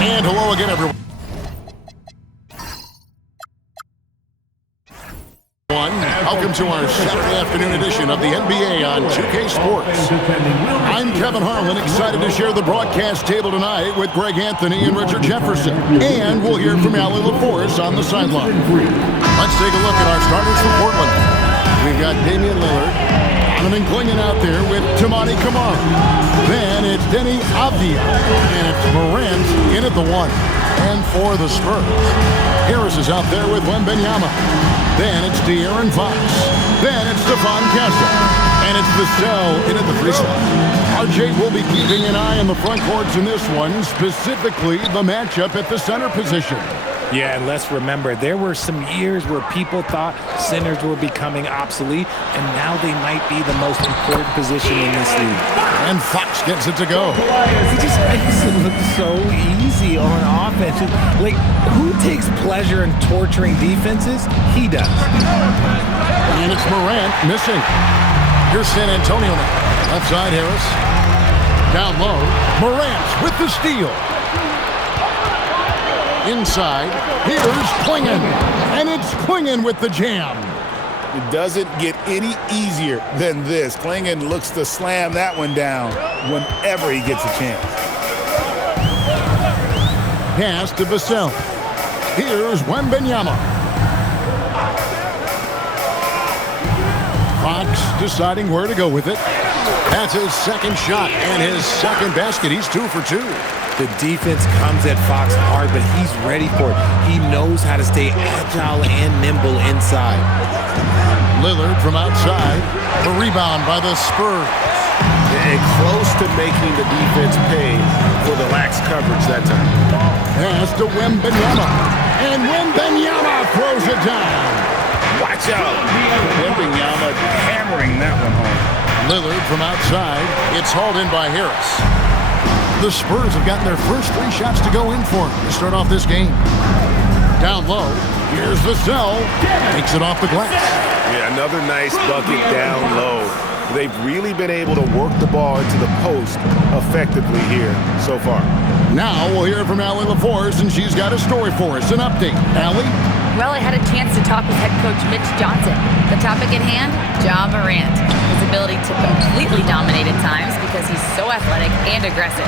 And hello again, everyone. Welcome to our Saturday afternoon edition of the NBA on 2K Sports. I'm Kevin Harlan, excited to share the broadcast table tonight with Greg Anthony and Richard Jefferson. And we'll hear from Allie LaForce on the sideline. Let's take a look at our starters for Portland. We've got Damian Lillard, Donovan Clingan out there with Toumani Camara. Then it's Deni Avdija, and it's Morant in at the 1. And for the Spurs, Harris is out there with Wembanyama. Then it's De'Aaron Fox. Then it's Stephon Castle. And it's Vassell in at the 3 slot. RJ will be keeping an eye on the front courts in this one, specifically the matchup at the center position. Yeah, and let's remember, there were some years where people thought centers were becoming obsolete, and now they might be the most important position in this league. And Fox gets it to go. He just makes it look so easy on offense. Like, who takes pleasure in torturing defenses? He does. And it's Morant missing. Here's San Antonio now. Left side, Harris. Down low. Morant with the steal. Inside, here's Clingan, and it's Clingan with the jam. It doesn't get any easier than this. Clingan looks to slam that one down whenever he gets a chance. Pass to Vassell. Here's Wembanyama. Fox deciding where to go with it. That's his second shot and his second basket. He's 2 for 2. The defense comes at Fox hard, but he's ready for it. He knows how to stay agile and nimble inside. Lillard from outside. The rebound by the Spurs. And close to making the defense pay for the lax coverage that time. Pass to Wembanyama. And Wembanyama throws it down. Watch out. Wembanyama hammering that one home. Lillard from outside. It's hauled in by Harris. The Spurs have gotten their first 3 shots to go in for to start off this game. Down low, here's Vassell. Takes it off the glass. Yeah, another nice bucket down low. They've really been able to work the ball into the post effectively here so far. Now we'll hear from Allie LaForce, and she's got a story for us. An update. Allie? Well, I had a chance to talk with head coach Mitch Johnson. The topic at hand, Ja Morant. His ability to completely dominate at times because he's so athletic and aggressive.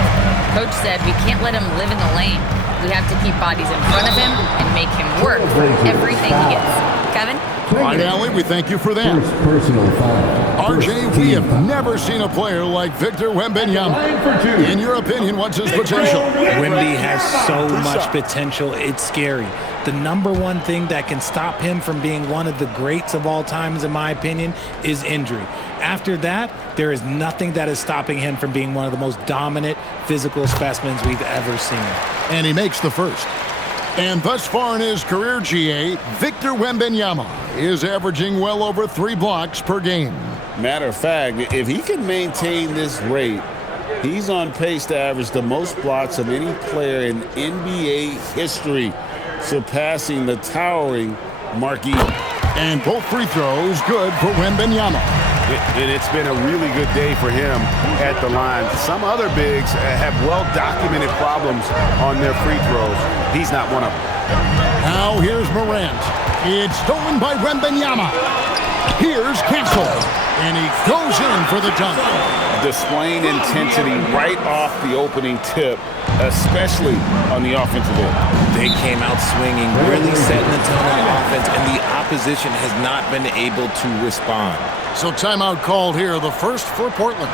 Coach said we can't let him live in the lane. We have to keep bodies in front of him and make him work for everything he gets. Kevin? All right, Allie, we thank you for that. Personal foul. RJ, we have never seen a player like Victor Wembanyama. In your opinion, what's his potential? Wemby has so much potential, it's scary. The number one thing that can stop him from being one of the greats of all times, in my opinion, is injury. After that, there is nothing that is stopping him from being one of the most dominant physical specimens we've ever seen. And he makes the first. And thus far in his career, GA, Victor Wembanyama is averaging well over 3 blocks per game. Matter of fact, if he can maintain this rate, he's on pace to average the most blocks of any player in NBA history, surpassing the towering Mark Eaton. And both free throws good for Wembanyama. And it's been a really good day for him at the line. Some other bigs have well-documented problems on their free throws. He's not one of them. Now here's Morant. It's stolen by Wembanyama. Here's Castle. And he goes in for the dunk. Displaying intensity right off the opening tip, especially on the offensive end. They came out swinging, really setting the tone on offense, and the opposition has not been able to respond. So timeout called here, the first for Portland.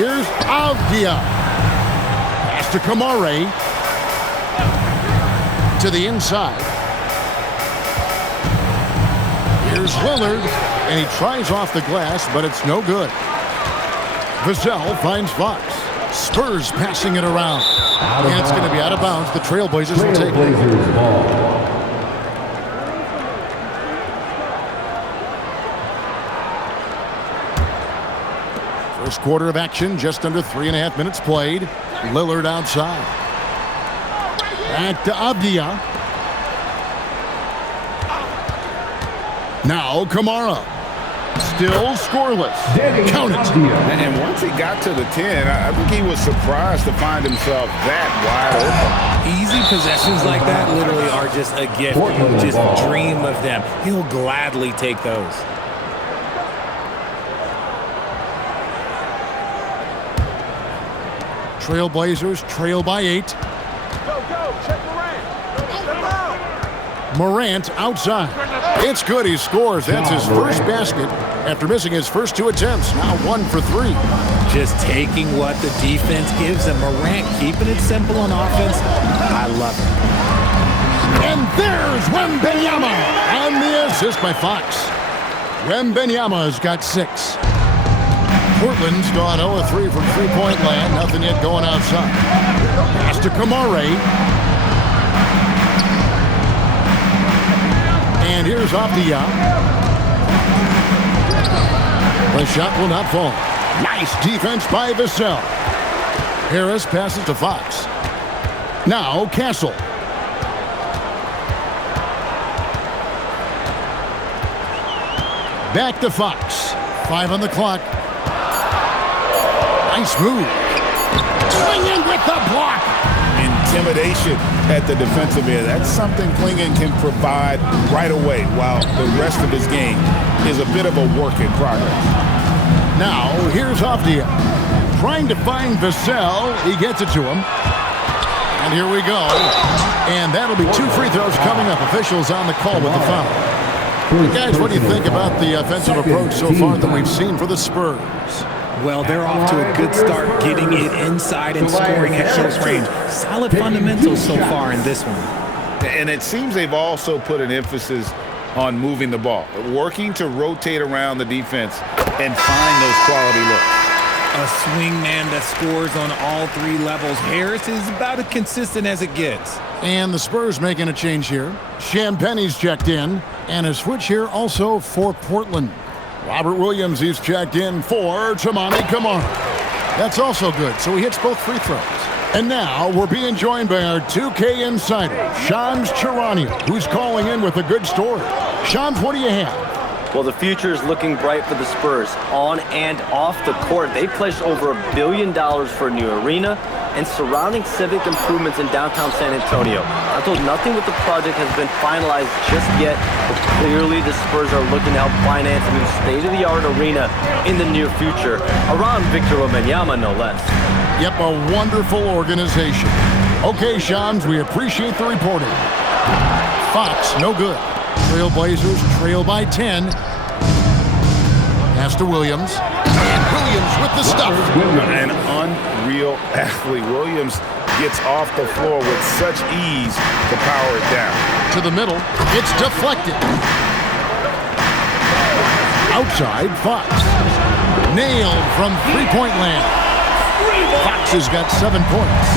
Here's Avdia. Pass to Kamare. To the inside. Here's Lillard, and he tries off the glass, but it's no good. Vassell finds Fox. Spurs passing it around. And it's going to be out of bounds. The Trailblazers will take it. Trailblazers ball. First quarter of action, just under 3.5 minutes played. Lillard outside. Back to Avdia. Now Kamara. Still scoreless. Count it. And once he got to the 10, I think he was surprised to find himself that wide open. Easy possessions like that literally are just a gift. You just dream of them. He'll gladly take those. Trailblazers trail by 8. Morant outside. It's good. He scores. That's his first basket after missing his first 2 attempts. Now 1 for 3. Just taking what the defense gives him. Morant keeping it simple on offense. I love it. And there's Wembanyama on the assist by Fox. Wembanyama's got 6. Portland's gone 0-3 from three-point land. Nothing yet going outside. Pass to Kamare. And here's Avdia. The shot will not fall. Nice defense by Vassell. Harris passes to Fox. Now Castle. Back to Fox. 5 on the clock. Nice move. Swinging with the block. Intimidation at the defensive end. That's something Clingan can provide right away, while the rest of his game is a bit of a work in progress. Now, here's Avdia. Trying to find Vassell. He gets it to him. And here we go. And that'll be 2 free throws coming up. Officials on the call with the foul. Guys, what do you think about the offensive approach so far that we've seen for the Spurs? Well, they're off to a good start getting it inside and scoring at close range. Solid fundamentals so far in this one. And it seems they've also put an emphasis on moving the ball, working to rotate around the defense and find those quality looks. A swingman that scores on all 3 levels. Harris is about as consistent as it gets. And the Spurs making a change here. Champagne's checked in. And a switch here also for Portland. Robert Williams, he's checked in for Toumani Camara. That's also good, so he hits both free throws. And now we're being joined by our 2K insider, Shams Charania, who's calling in with a good story. Shams, what do you have? Well, the future is looking bright for the Spurs. On and off the court, they pledged over $1 billion for a new arena and surrounding civic improvements in downtown San Antonio. Although nothing with the project has been finalized just yet, but clearly the Spurs are looking to help finance a new state-of-the-art arena in the near future, around Victor Wembanyama, no less. Yep, a wonderful organization. Okay, Shams, we appreciate the reporting. Fox, no good. Trailblazers trail by 10. Pass to Williams. And Williams with the stuff. An unreal athlete. Williams gets off the floor with such ease to power it down. To the middle. It's deflected. Outside, Fox. Nailed from three-point land. Fox has got 7 points.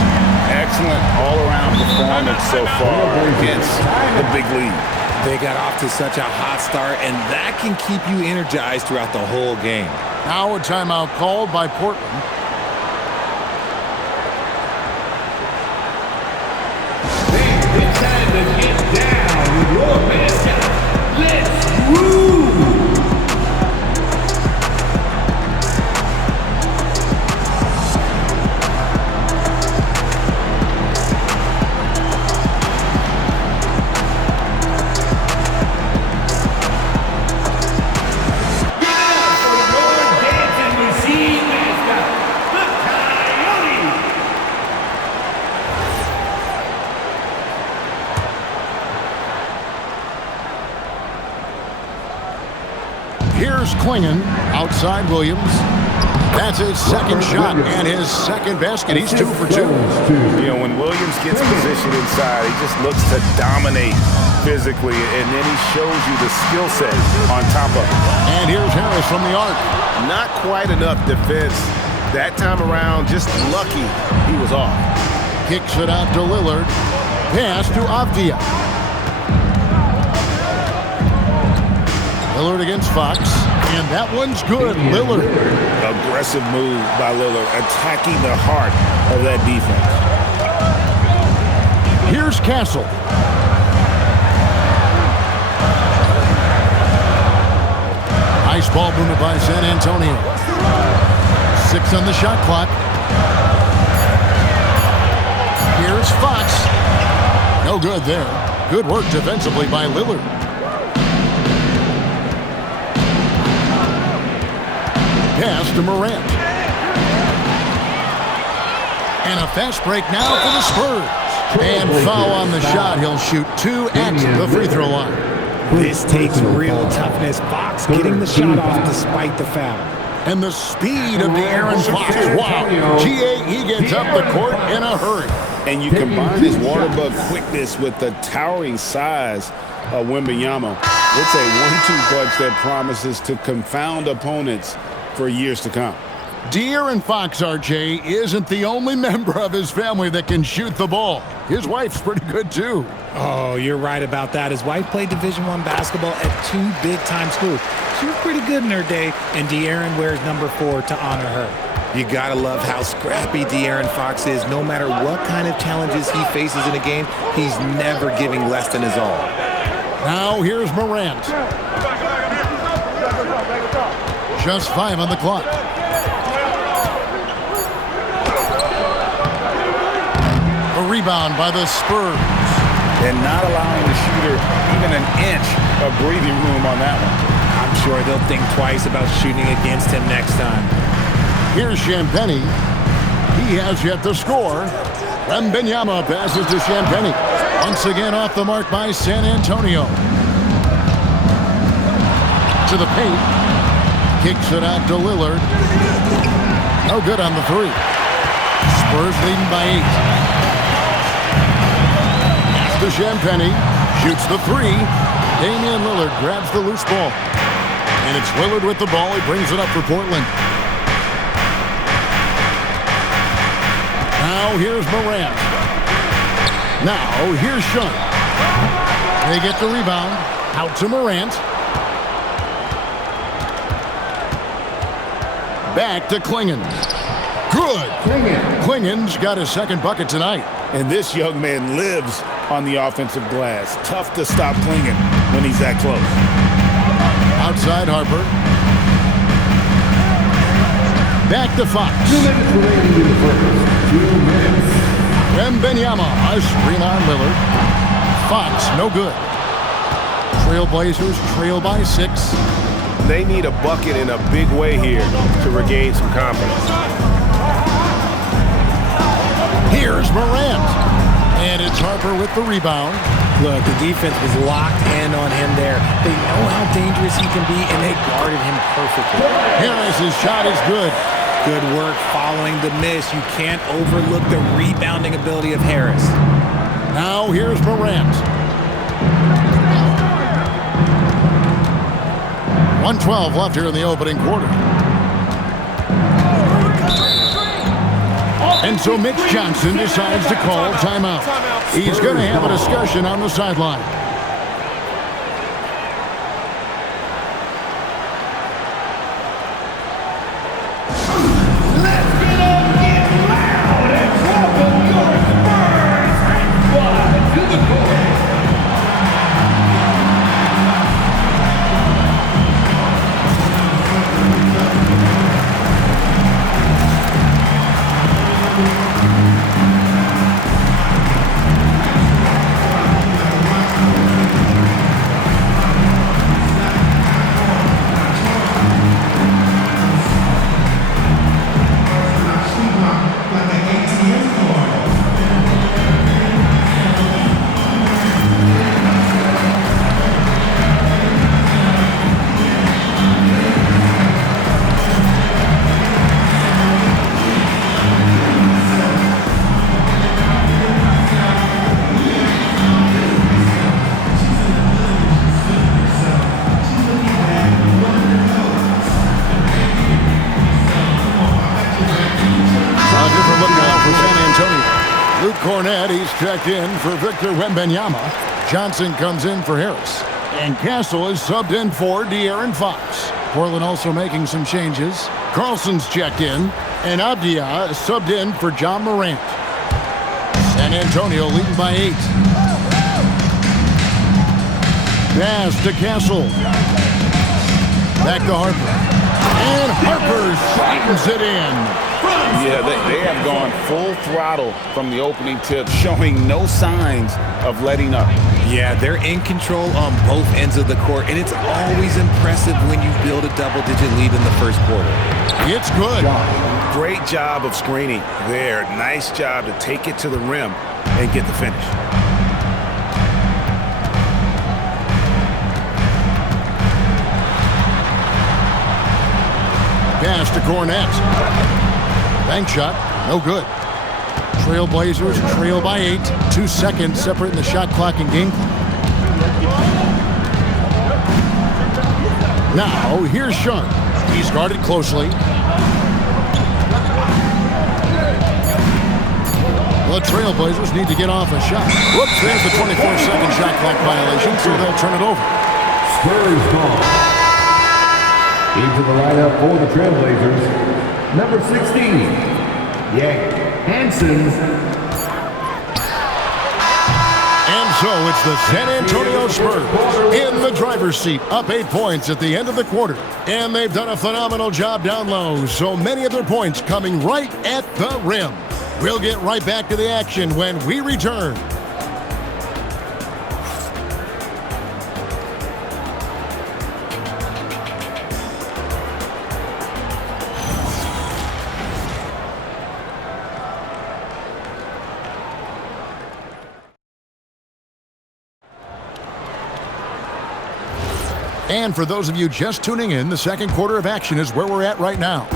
Excellent all-around performance so far against the big lead. They got off to such a hot start, and that can keep you energized throughout the whole game. Now a timeout called by Portland. It's time to get down with your mascot. Let's groove! Here's Clingan, outside Williams. That's his second shot and his second basket. He's 2 for 2. You know, when Williams gets positioned inside, he just looks to dominate physically, and then he shows you the skill set on top of it. And here's Harris from the arc. Not quite enough defense. That time around, just lucky he was off. Kicks it out to Lillard. Pass to Avdia. Lillard against Fox. And that one's good. Lillard. Aggressive move by Lillard, attacking the heart of that defense. Here's Castle. Nice ball movement by San Antonio. 6 on the shot clock. Here's Fox. No good there. Good work defensively by Lillard. Pass to Morant. And a fast break now for the Spurs. And foul on the shot. He'll shoot 2 at the free throw line. This takes real toughness. Fox getting the shot off despite the foul. And the speed of the Aaron Fox. Wow. He gets up the court in a hurry. And you combine his water bug quickness with the towering size of Wembanyama. It's a 1-2 punch that promises to confound opponents for years to come. De'Aaron Fox, RJ, isn't the only member of his family that can shoot the ball. His wife's pretty good, too. Oh, you're right about that. His wife played Division I basketball at 2 big-time schools. She was pretty good in her day, and De'Aaron wears number 4 to honor her. You gotta love how scrappy De'Aaron Fox is. No matter what kind of challenges he faces in a game, he's never giving less than his all. Now here's Morant. Just 5 on the clock. A rebound by the Spurs. And not allowing the shooter even an inch of breathing room on that one. I'm sure they'll think twice about shooting against him next time. Here's Champagnie. He has yet to score. Wembanyama passes to Champagnie. Once again off the mark by San Antonio. To the paint. Kicks it out to Lillard. No good on the 3. Spurs leading by 8. Pass to Champagnie. Shoots the 3. Damian Lillard grabs the loose ball. And it's Lillard with the ball. He brings it up for Portland. Now here's Morant. Now here's Shun. They get the rebound. Out to Morant. Back to Klingon. Good. Klingon's got his second bucket tonight. And this young man lives on the offensive glass. Tough to stop Klingon when he's that close. Outside Harper. Back to Fox. Wembanyama, a screen on Lillard. Fox, no good. Trailblazers trail by 6. They need a bucket in a big way here to regain some confidence. Here's Morant. And it's Harper with the rebound. Look, the defense was locked in on him there. They know how dangerous he can be, and they guarded him perfectly. Harris's shot is good. Good work following the miss. You can't overlook the rebounding ability of Harris. Now here's Morant. 1:12 left here in the opening quarter. And so Mitch Johnson decides to call timeout. He's going to have a discussion on the sideline. checked in for Victor Wembanyama. Johnson comes in for Harris. And Castle is subbed in for De'Aaron Fox. Portland also making some changes. Carlson's checked in. And Avdia subbed in for John Morant. San Antonio leading by 8. Pass to Castle. Back to Harper. And Harper slams it in. Yeah, they have gone full throttle from the opening tip, showing no signs of letting up. Yeah, they're in control on both ends of the court, and it's always impressive when you build a double-digit lead in the first quarter. It's good. Great job of screening there. Nice job to take it to the rim and get the finish. Pass to Cornette. Bank shot, no good. Trailblazers trail by 8. 2 seconds separating the shot clock and game clock. Now, here's Sean. He's guarded closely. The Trailblazers need to get off a shot. Whoops, there's the 24-second shot clock violation, so they'll turn it over. Spurs ball. Into the lineup for the Trailblazers, number 16, Yank Hansen. And so it's the San Antonio Spurs in the driver's seat, up 8 points at the end of the quarter. And they've done a phenomenal job down low, so many of their points coming right at the rim. We'll get right back to the action when we return. And for those of you just tuning in, the second quarter of action is where we're at right now.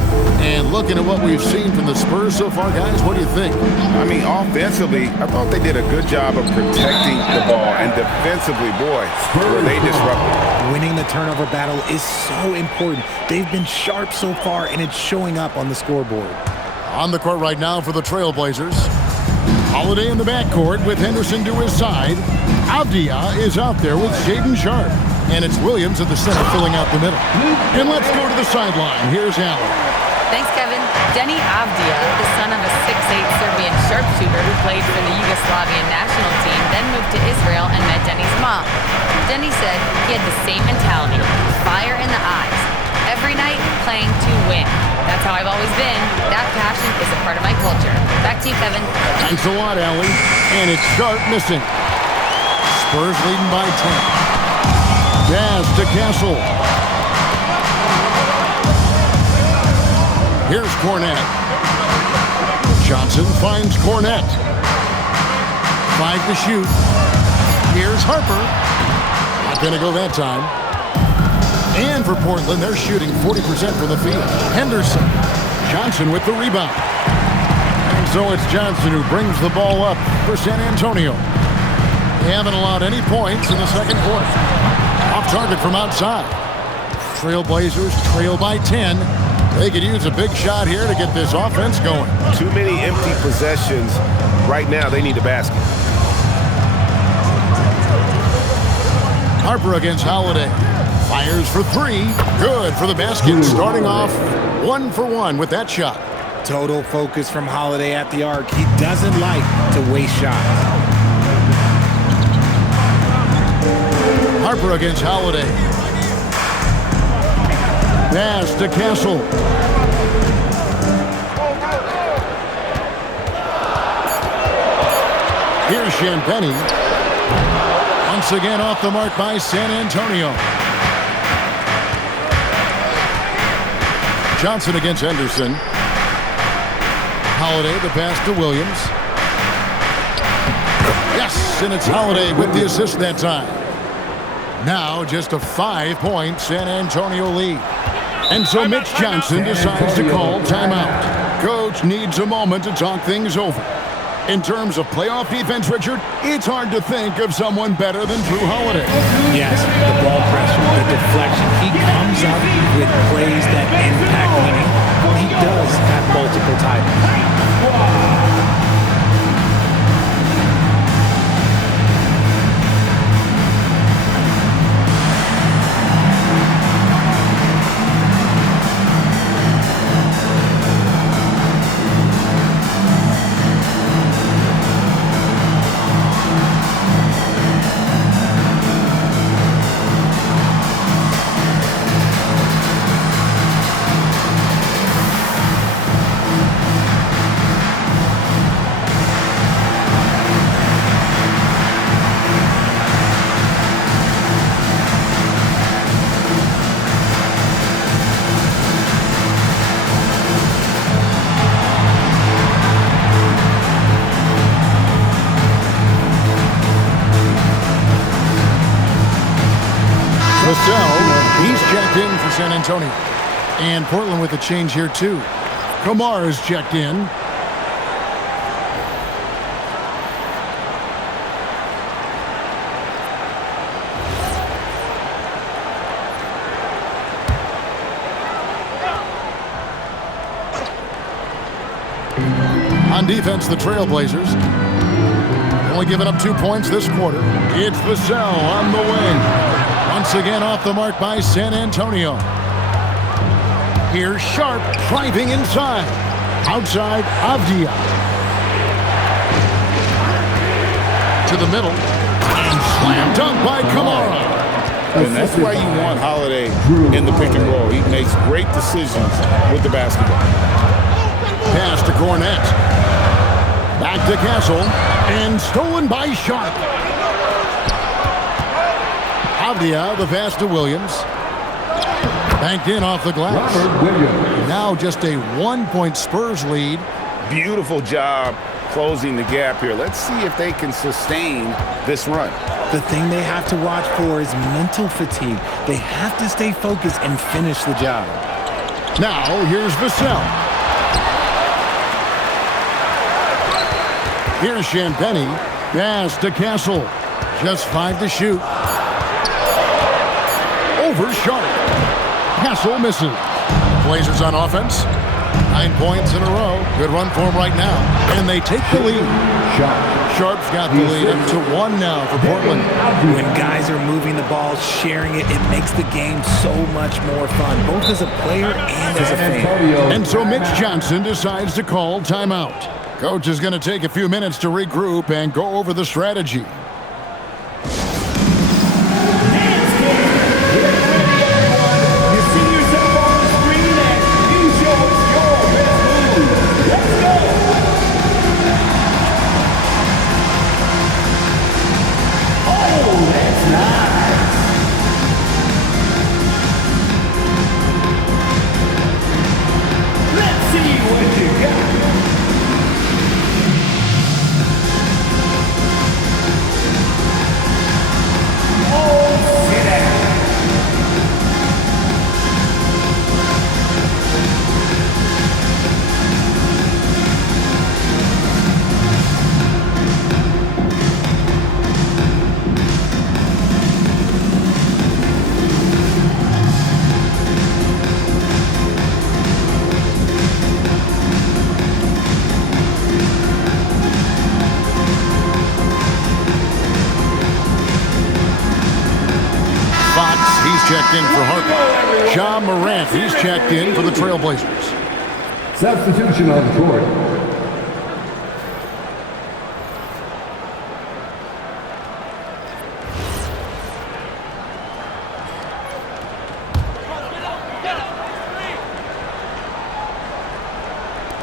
And looking at what we've seen from the Spurs so far, guys, what do you think? I mean, offensively, I thought they did a good job of protecting the ball. And defensively, boy, were they disruptive. Winning the turnover battle is so important. They've been sharp so far, and it's showing up on the scoreboard. On the court right now for the Trailblazers. Holiday in the backcourt with Henderson to his side. Avdia is out there with Shaedon Sharpe. And it's Williams at the center filling out the middle. And let's go to the sideline. Here's Allen. Thanks, Kevin. Denny Avdia, the son of a 6'8 Serbian sharpshooter who played for the Yugoslavian national team, then moved to Israel and met Denny's mom. Denny said he had the same mentality, fire in the eyes. Every night, playing to win. That's how I've always been. That passion is a part of my culture. Back to you, Kevin. Thanks a lot, Allie. And it's Sharpe missing. Spurs leading by 10. Pass to Castle. Here's Cornette. Johnson finds Cornette. 5 to shoot. Here's Harper. Not going to go that time. And for Portland, they're shooting 40% from the field. Henderson. Johnson with the rebound. And so it's Johnson who brings the ball up for San Antonio. They haven't allowed any points in the second quarter. Off target from outside. Trailblazers trail by 10. They could use a big shot here to get this offense going. Too many empty possessions. Right now, they need a basket. Harper against Holiday. Fires for 3. Good for the basket. Starting off 1 for 1 with that shot. Total focus from Holiday at the arc. He doesn't like to waste shots. Harper against Holiday. Pass to Castle. Here's Champagnie. Once again off the mark by San Antonio. Johnson against Henderson. Holiday, the pass to Williams. Yes, and it's Holiday with the assist that time. Now just a 5-point San Antonio lead. And so Mitch Johnson decides to call timeout. Coach needs a moment to talk things over. In terms of playoff defense, Richard, it's hard to think of someone better than Jrue Holiday. Yes, the ball pressure, the deflection. He comes up with plays that impact winning. He does have multiple titles. Vassell, he's checked in for San Antonio. And Portland with a change here, too. Kamar is checked in. On defense, the Trailblazers only giving up 2 points this quarter. It's Vassell on the wing. Once again off the mark by San Antonio. Here's Sharp driving inside. Outside, Avdia. To the middle. And slam dunk by Kamara. And that's why you want Holiday in the pick and roll. He makes great decisions with the basketball. Pass to Cornette. Back to Castle. And stolen by Sharp. Avdia, the pass to Williams. Banked in off the glass. Now just a 1-point Spurs lead. Beautiful job closing the gap here. Let's see if they can sustain this run. The thing they have to watch for is mental fatigue. They have to stay focused and finish the job. Now here's Vassell. Here's Champagny. Pass to Castle. Just 5 to shoot. Over Sharp. Castle misses. Blazers on offense. 9 points in a row. Good run for him right now. And they take the lead. Sharp's got the lead up to 1 now for Portland. When guys are moving the ball, sharing it, it makes the game so much more fun, both as a player and as a fan. And so Mitch Johnson decides to call timeout. Coach is going to take a few minutes to regroup and go over the strategy. Checked in for Harper. Ja Morant, he's checked in for the Trailblazers. Substitution on the court.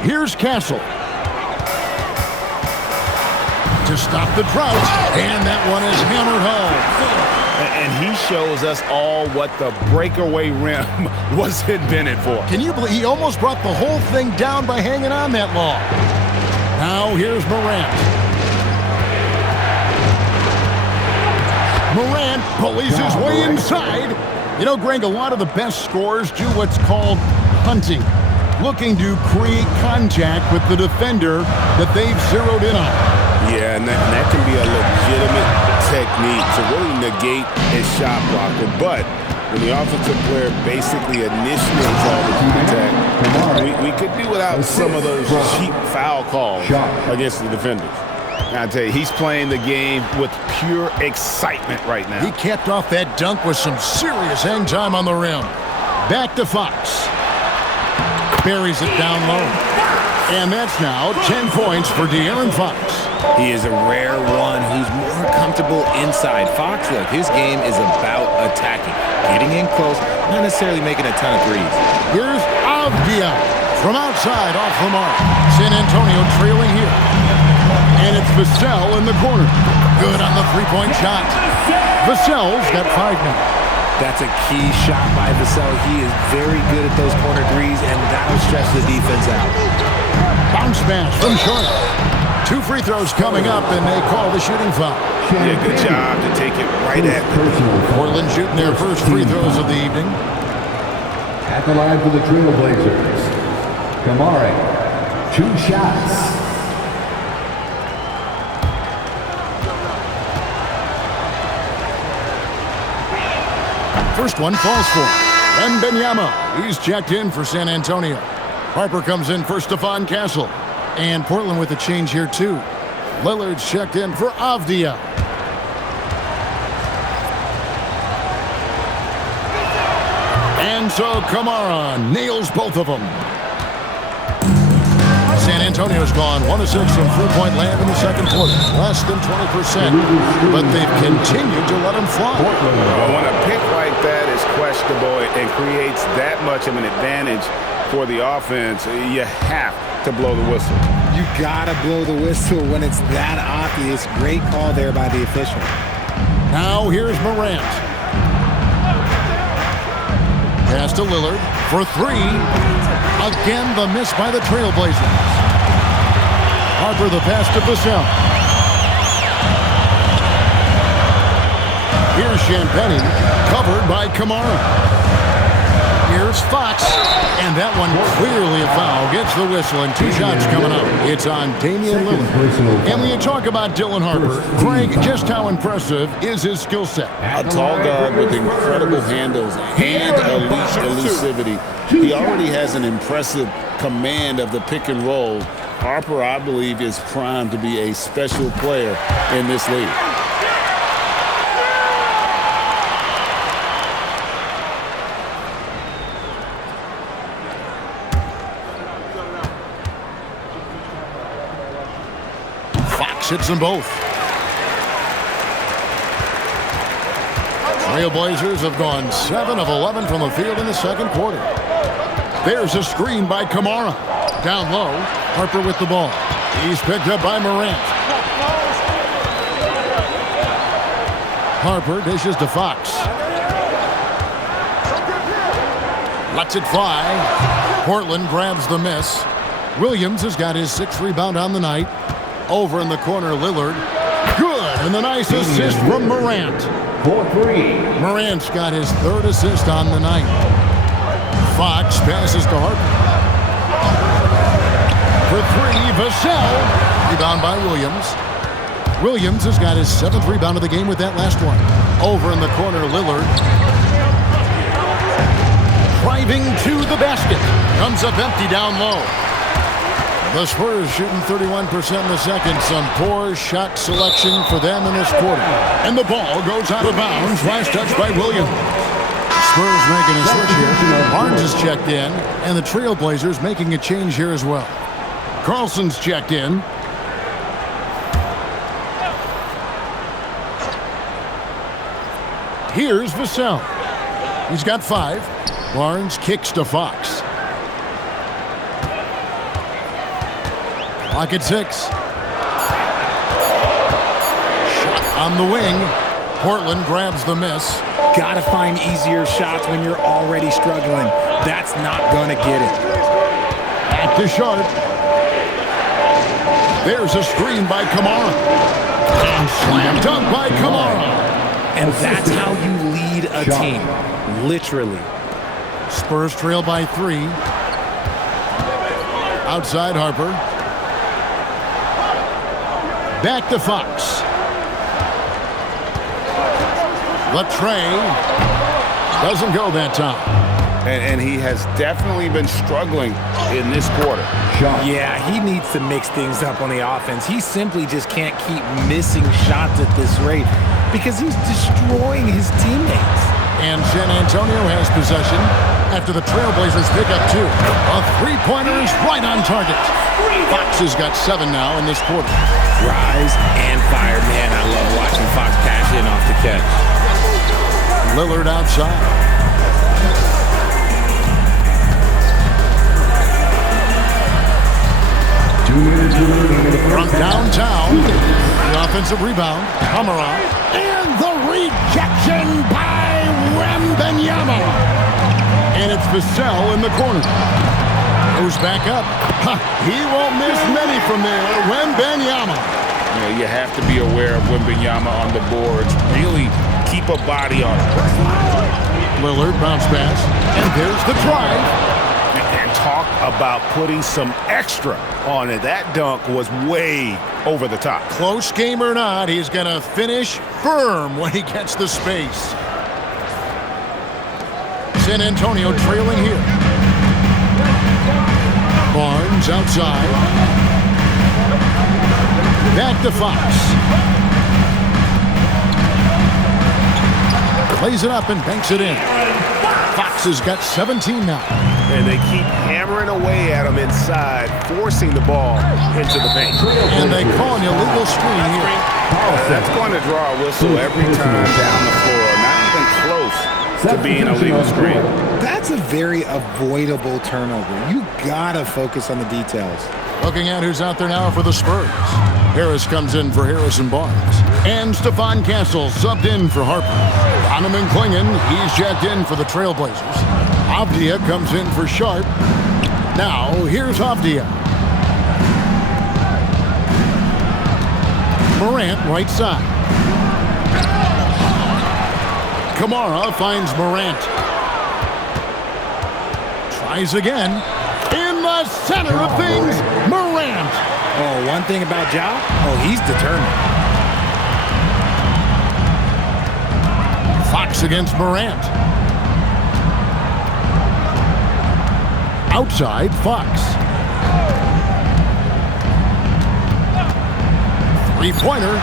Here's Castle. To stop the drought, and that one is hammered home. And he shows us all what the breakaway rim was invented for. Can you believe he almost brought the whole thing down by hanging on that long? Now here's Morant. Morant bullies his way inside. You know, Greg, a lot of the best scorers do what's called hunting, looking to create contact with the defender that they've zeroed in on. Yeah, and that can be a legitimate technique to really negate his shot blocker. But when the offensive player basically initiates all the contact, we could do without some of those cheap foul calls against the defenders. Now, I tell you, he's playing the game with pure excitement right now. He capped off that dunk with some serious hang time on the rim. Back to Fox. Buries it down low. And that's now 10 points for De'Aaron Fox. He is a rare one who's more comfortable inside. Fox, look, his game is about attacking, getting in close, not necessarily making a ton of threes. Here's Avdia from outside off the mark. San Antonio trailing here. And it's Vassell in the corner. Good on the three-point shot. Vassell's got 5 now. That's a key shot by Vassell. He is very good at those corner threes, and that'll stretch the defense out. Bounce pass from Sharp. 2 free throws coming up, and they call the shooting foul. Yeah, good job to take it right at them. Portland shooting their first free throws of the evening. At the line for the Trailblazers, Kamari, 2 shots. First one falls for Wembanyama. He's checked in for San Antonio. Harper comes in for Stephon Castle. And Portland with a change here, too. Lillard's checked in for Avdia. And so Kamara nails both of them. San Antonio's gone 1 of 6 from three-point land in the second quarter. Less than 20%. But they've continued to let them fly. Well, when a pick like that is questionable and creates that much of an advantage for the offense, you have to blow the whistle. You gotta blow the whistle when it's that obvious. Great call there by the official. Now here's Morant. Pass to Lillard for 3. Again, the miss by the Trailblazers. Harper the pass to Vassell. Here's Champagnie, covered by Kamara. Here's Fox, and that one clearly a foul. Gets the whistle, and 2 shots coming up. It's on Damian Lillard. And when you talk about Dylan Harper, Greg, just how impressive is his skill set? A tall guard with incredible handles and elite elusivity. He already has an impressive command of the pick and roll. Harper, I believe, is primed to be a special player in this league. Hits them both. Trailblazers have gone 7 of 11 from the field in the second quarter. There's a screen by Kamara. Down low, Harper with the ball. He's picked up by Morant. Harper dishes to Fox. Lets it fly. Portland grabs the miss. Williams has got his 6th rebound on the night. Over in the corner, Lillard. Good, and the nice assist from Morant. 4-3. Morant's got his 3rd assist on the night. Fox passes to Harper. For 3, Vassell. Rebound by Williams. Williams has got his 7th rebound of the game with that last one. Over in the corner, Lillard. Driving to the basket. Comes up empty down low. The Spurs shooting 31% in the second. Some poor shot selection for them in this quarter. And the ball goes out of bounds. Last touch by Williams. Spurs making a switch here. Barnes is checked in. And the Trailblazers making a change here as well. Carlson's checked in. Here's Vassell. He's got 5. Barnes kicks to Fox. Clock at 6. Shot on the wing. Portland grabs the miss. Gotta find easier shots when you're already struggling. That's not gonna get it. Back to Sharp. There's a screen by Kamara. And slam dunk by Kamara. And that's how you lead a team. Literally. Spurs trail by 3. Outside Harper. Back to Fox. Latrey doesn't go that time. And he has definitely been struggling in this quarter. Yeah, he needs to mix things up on the offense. He simply just can't keep missing shots at this rate because he's destroying his teammates. And San Antonio has possession after the Trailblazers pick up 2. A 3-pointer is right on target. Fox has got 7 now in this quarter. Rise and fire. Man, I love watching Fox cash in off the catch. Lillard outside. From downtown, the offensive rebound, Kamara, and the rejection by Wembanyama. And it's Vassell in the corner. Goes back up. He won't miss many from there. Wembanyama. You know, you have to be aware of Wembanyama on the boards. Really keep a body on him. Lillard bounce pass. And there's the drive. And talk about putting some extra on it. That dunk was way over the top. Close game or not, he's going to finish firm when he gets the space. San Antonio trailing here. Barnes outside. Back to Fox. Plays it up and banks it in. Fox has got 17 now. And they keep hammering away at him inside, forcing the ball into the paint. And they call an illegal screen here. That's going to draw a whistle every time down the floor. Not even close to being a legal screen. That's a very avoidable turnover. You gotta focus on the details. Looking at who's out there now for the Spurs. Harris comes in for Harrison Barnes. And Stephon Castle subbed in for Harper. Donovan Clingan, he's jacked in for the Trailblazers. Avdia comes in for Sharp. Now, here's Avdia. Morant, right side. Kamara finds Morant. Tries again. In the center of things, Morant. Oh, one thing about Ja, he's determined. Fox against Morant. Outside, Fox. Three-pointer.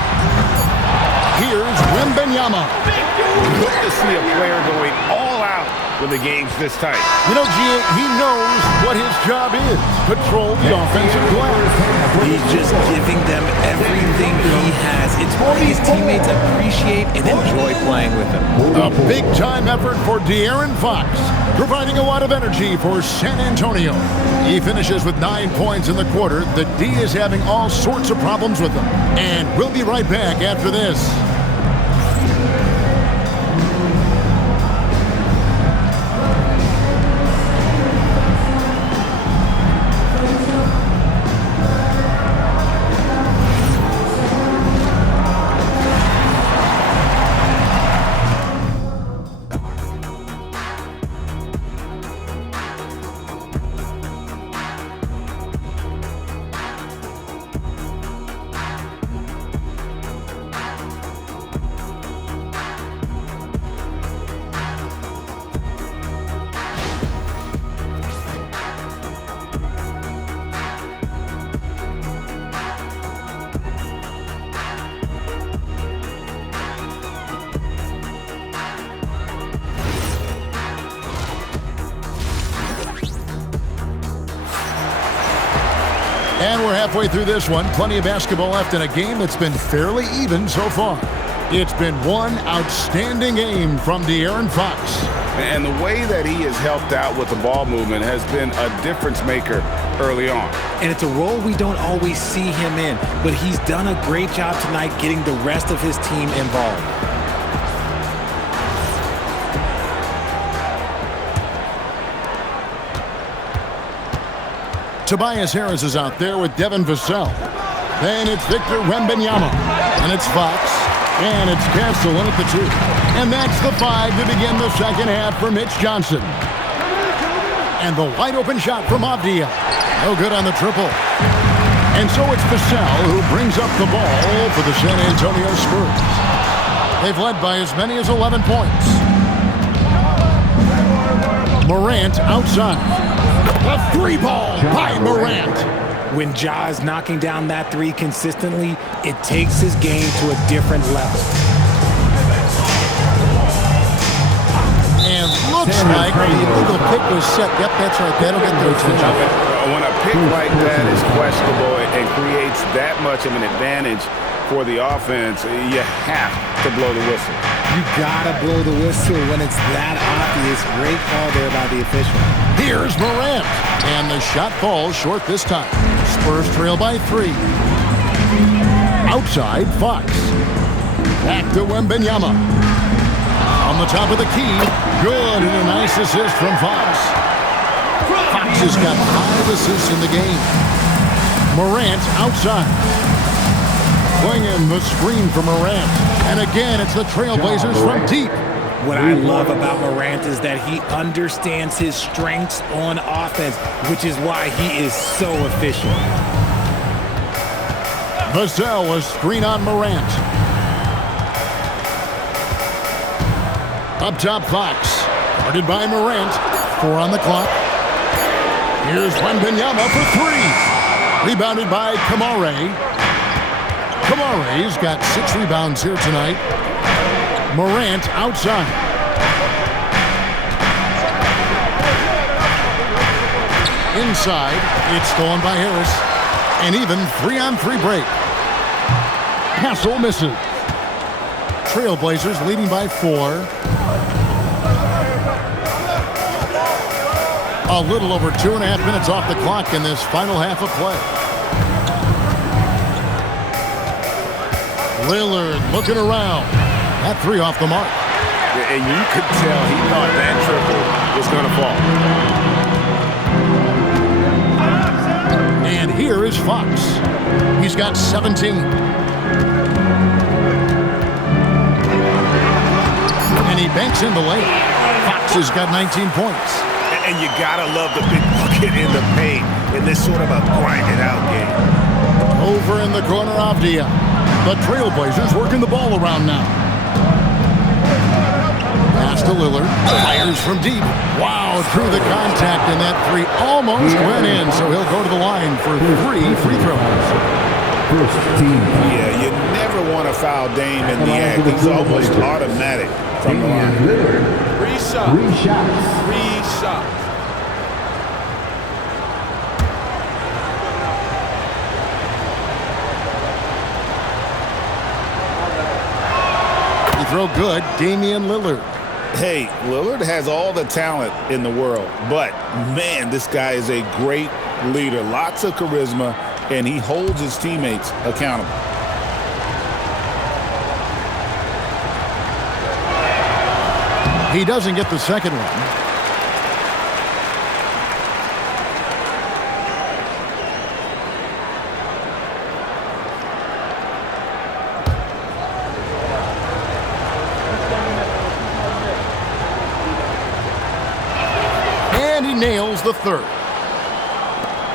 Here's Wembanyama. Good to see a player going all out when the game's this tight. You know, Gia, he knows what his job is. Control the offensive glass. He's just giving them everything he has. It's what his teammates appreciate and enjoy playing with him. A big-time effort for De'Aaron Fox, providing a lot of energy for San Antonio. He finishes with 9 points in the quarter. The D is having all sorts of problems with him. And we'll be right back after this. And we're halfway through this one. Plenty of basketball left in a game that's been fairly even so far. It's been one outstanding game from De'Aaron Fox. And the way that he has helped out with the ball movement has been a difference maker early on. And it's a role we don't always see him in, but he's done a great job tonight getting the rest of his team involved. Tobias Harris is out there with Devin Vassell. Then it's Victor Wembanyama. And it's Fox. And it's Castle in at the 2. And that's the 5 to begin the second half for Mitch Johnson. And the wide open shot from Avdia. No good on the triple. And so it's Vassell who brings up the ball for the San Antonio Spurs. They've led by as many as 11 points. Morant outside. A 3-ball by Morant. When Ja is knocking down that 3 consistently, it takes his game to a different level. And looks like the illegal pick was set. Yep, that's right. That'll get their attention. When a pick like that is questionable and creates that much of an advantage for the offense, you have to blow the whistle. You gotta blow the whistle when it's that obvious. Great call there by the official. Here's Morant. And the shot falls short this time. Spurs trail by 3. Outside, Fox. Back to Wembanyama. On the top of the key. Good, and a nice assist from Fox. Fox Fox has got 5 assists in the game. Morant outside. Swinging the screen for Morant. And again, it's the Trailblazers from deep. What I love about Morant is that he understands his strengths on offense, which is why he is so efficient. Vassell, a screen on Morant. Up top, Fox. Guarded by Morant. 4 on the clock. Here's Wembanyama for 3. Rebounded by Kamare. Kamare's got 6 rebounds here tonight. Morant outside. Inside, it's stolen by Harris. An even 3-on-3 break. Hassel misses. Trailblazers leading by 4. A little over 2.5 minutes off the clock in this final half of play. Lillard looking around. That 3 off the mark. And you could tell he thought that triple was going to fall. And here is Fox. He's got 17. And he banks in the lane. Fox has got 19 points. And you got to love the big bucket in the paint in this sort of a grind-it-out game. Over in the corner, Avdia. The Trailblazers working the ball around now. Pass to Lillard. Fires from deep. Wow, through the contact, and that 3 almost went in, so he'll go to the line for 3 free throws. First team. Yeah, you never want to foul Dame in the act. He's almost automatic from the line. Lillard. 3 shots. 3 shots. 3 shots. Throw good, Damian Lillard. Hey, Lillard has all the talent in the world, but, man, this guy is a great leader. Lots of charisma, and he holds his teammates accountable. He doesn't get the second one. Nails the third.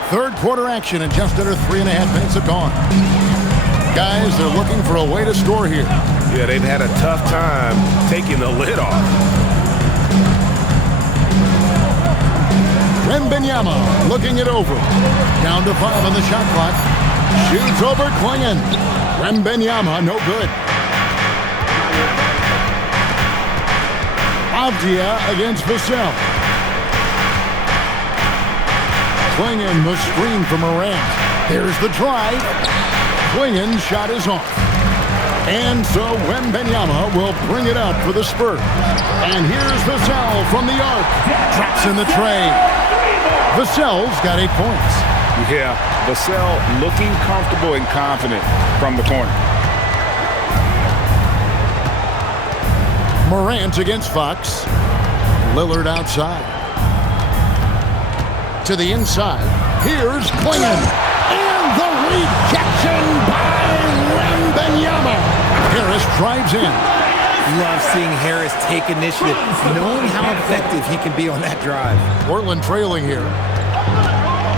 Third quarter action and just under 3.5 minutes have gone. Guys, they're looking for a way to score here. Yeah, they've had a tough time taking the lid off. Wembanyama looking it over. Down to 5 on the shot clock. Shoots over Klingon. Wembanyama, no good. Avdia against Vassell. Klingon the screen for Morant. Here's the drive. Klingon's shot is off. And so Wembanyama will bring it up for the Spurs. And here's Vassell from the arc. Drops in the tray. Vassell's got 8 points. Yeah, Vassell looking comfortable and confident from the corner. Morant against Fox. Lillard outside. To the inside. Here's Klingon. And the rejection by Wembanyama. Harris drives in. Love seeing Harris take initiative, knowing how effective he can be on that drive. Portland trailing here.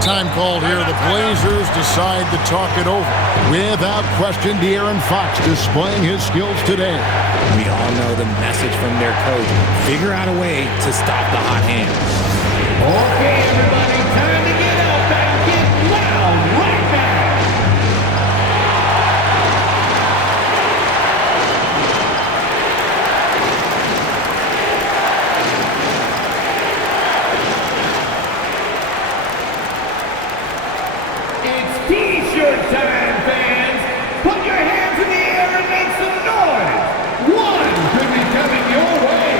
Time called here. The Blazers decide to talk it over. Without question, De'Aaron Fox displaying his skills today. We all know the message from their coach. Figure out a way to stop the hot hand. Okay, everybody, time to get up and get loud right now. It's T-shirt time, fans. Put your hands in the air and make some noise. One could be coming your way.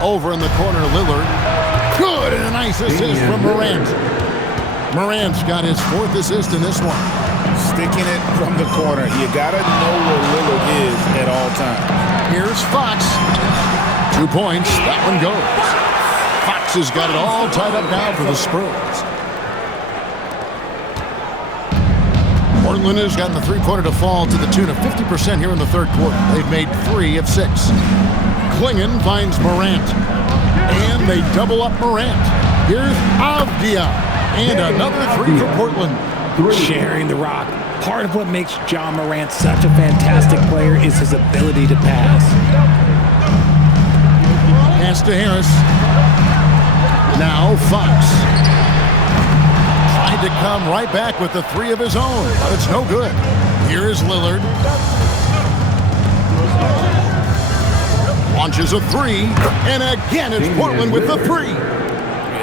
Over in the corner, Lillard. Good, and a nice assist from Morant. Morant's got his 4th assist in this one. Sticking it from the corner. You got to know where Lillard is at all times. Here's Fox. 2 points. That one goes. Fox has got it all tied up now for the Spurs. Portland has gotten the three-pointer to fall to the tune of 50% here in the third quarter. They've made 3 of 6. Klingon finds Morant. And they double up Morant. Here's Avdia. And another 3 for Portland. Sharing the rock. Part of what makes Ja Morant such a fantastic player is his ability to pass. Pass to Harris. Now Fox. Tried to come right back with the 3 of his own, but it's no good. Here is Lillard. Launches a 3, and again it's Portland with the 3.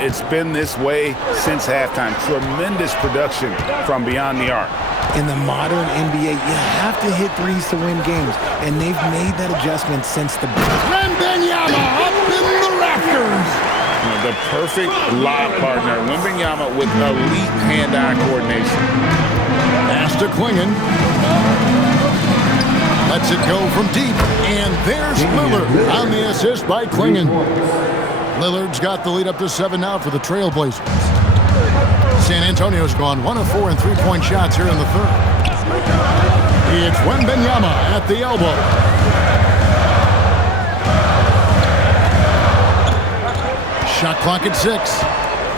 It's been this way since halftime. Tremendous production from beyond the arc. In the modern NBA, you have to hit threes to win games, and they've made that adjustment since the break. Wembanyama up in the rafters. The perfect lob partner. Wembanyama with elite hand-eye coordination. Pass to Klingon. Lets it go from deep, and there's Lillard on the assist by Klingon. Lillard's got the lead up to 7 now for the Trailblazers. San Antonio's gone 1 of 4 in three-point shots here in the third. It's Wembanyama at the elbow. Shot clock at 6.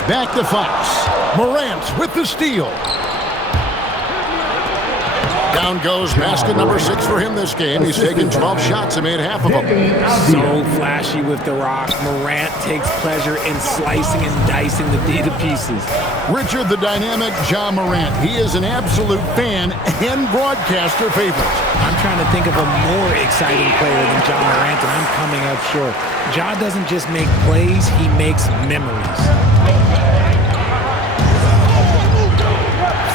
Back to Fox. Morant with the steal. Down goes basket number 6 for him this game. He's taken 12 shots and made half of them. So flashy with the rock. Morant takes pleasure in slicing and dicing the D to pieces. Richard, the dynamic Ja Morant. He is an absolute fan and broadcaster favorite. I'm trying to think of a more exciting player than Ja Morant, and I'm coming up short. Ja doesn't just make plays, he makes memories.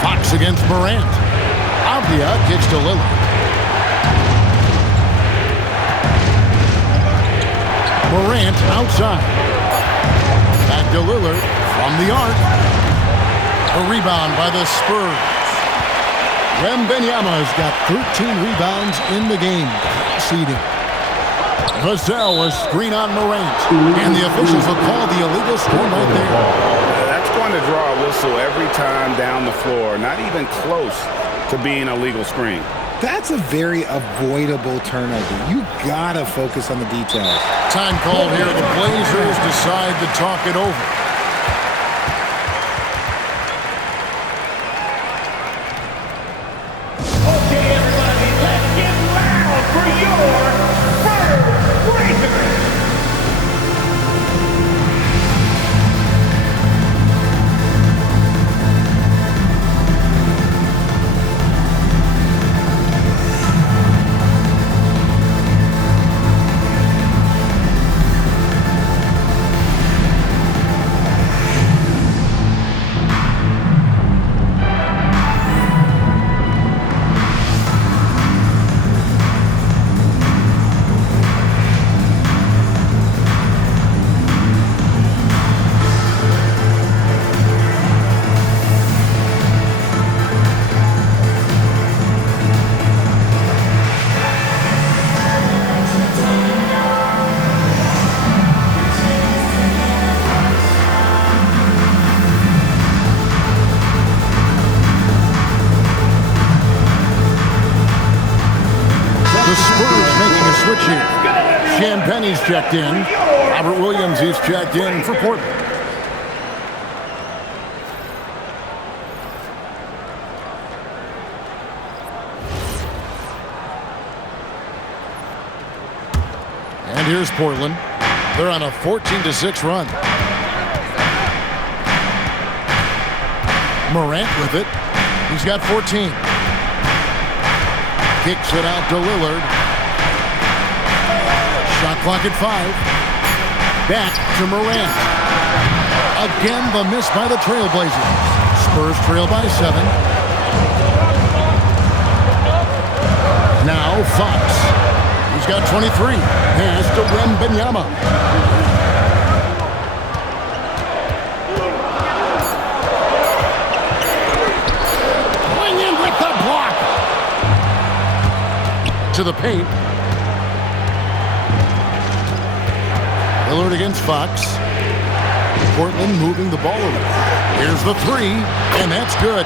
Fox against Morant. Avdia kicks to Lillard. Morant outside. Back to Lillard from the arc. A rebound by the Spurs. Wembanyama's got 13 rebounds in the game. Seeding. Vassell was screen on Morant. And the officials will call the illegal score right there. That's going to draw a whistle every time down the floor. Not even close to being a legal screen. That's a very avoidable turnover. You gotta focus on the details. Time called here. The Blazers decide to talk it over. Okay, everybody, let's get loud for your Spurs Blazers. Champagne's checked in. Robert Williams, he's checked in for Portland. And here's Portland. They're on a 14-6 run. Morant with it. He's got 14. Kicks it out to Lillard. Shot clock at 5. Back to Morant. Again, the miss by the Trailblazers. Spurs trail by 7. Now Fox. He's got 23. Pass to Wembanyama. to the paint. Lillard against Fox. Portland moving the ball over. Here's the three, and that's good.